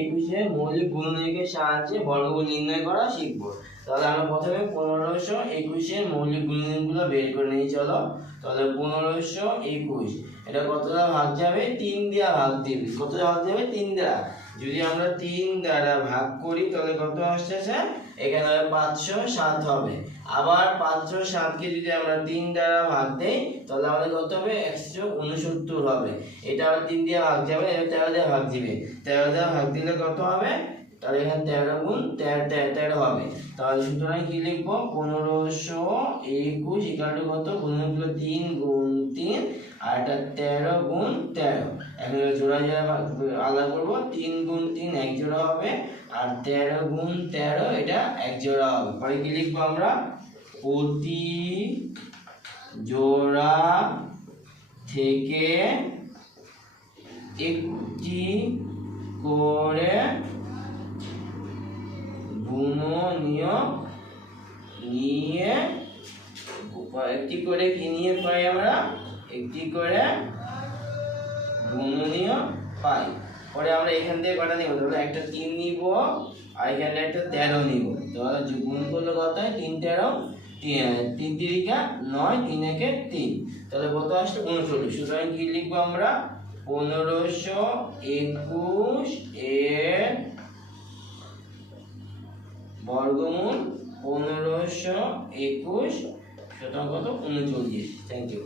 21 মৌলিক গুণনীয়কের সাহায্যে বর্গমূল নির্ণয় করা শিখব। তাহলে আমরা প্রথমে 1521 মৌলিক গুণনীয়কগুলো বের করে নিই। চলো, তাহলে 1521 এটা কত দ্বারা ভাগ যাবে? 3 দিয়ে ভাগ দিবি। কত দ্বারা ভাগ যাবে? 3 দ্বারা। যদি আমরা 3 দ্বারা ভাগ করি তাহলে কত আসছে? এখানে 507 হবে। আবার 507 কে যদি আমরা 3 দ্বারা ভাগ দেই তাহলে আমাদের কত হবে? 169 হবে। এটা আবার 3 দিয়ে ভাগ যাবে, এটা 13 দিয়ে ভাগ দিবে। 13 দিয়ে ভাগ দিলে কত হবে? তাহলে এখানে 13 গুণ 13 হবে। তাহলে সুতরাং কি লিখবো? 1521 ইকুয়াল টু কত? গুণনগুলো 3 গুণ 3 আর এটা 13 গুণ 13। এখন জোড়া আলাদা করবো। 3 গুণ 3 এক জোড়া হবে, আর 13 গুণ 13 এটা এক জোড়া হবে। পরে কি লিখবো আমরা? প্রতি জোড়া থেকে একটি করে গুণনীয়ক নিয়ে একটি করে কি নিয়ে পাই আমরা? একটি করে গুণনীয়ক পাই। পরে আমরা এখান থেকে কটা নিব? তাহলে একটা 3 নিব আর এখানে একটা 13 নিব। তাহলে গুণ করলে কত হয়? 3 13 3 3 9 3 1 3। তাহলে কত আসছে? 69। সুতরাং কি লিখবো আমরা? 1521 এর বর্গমূল 1521 কত? 39। Thank you.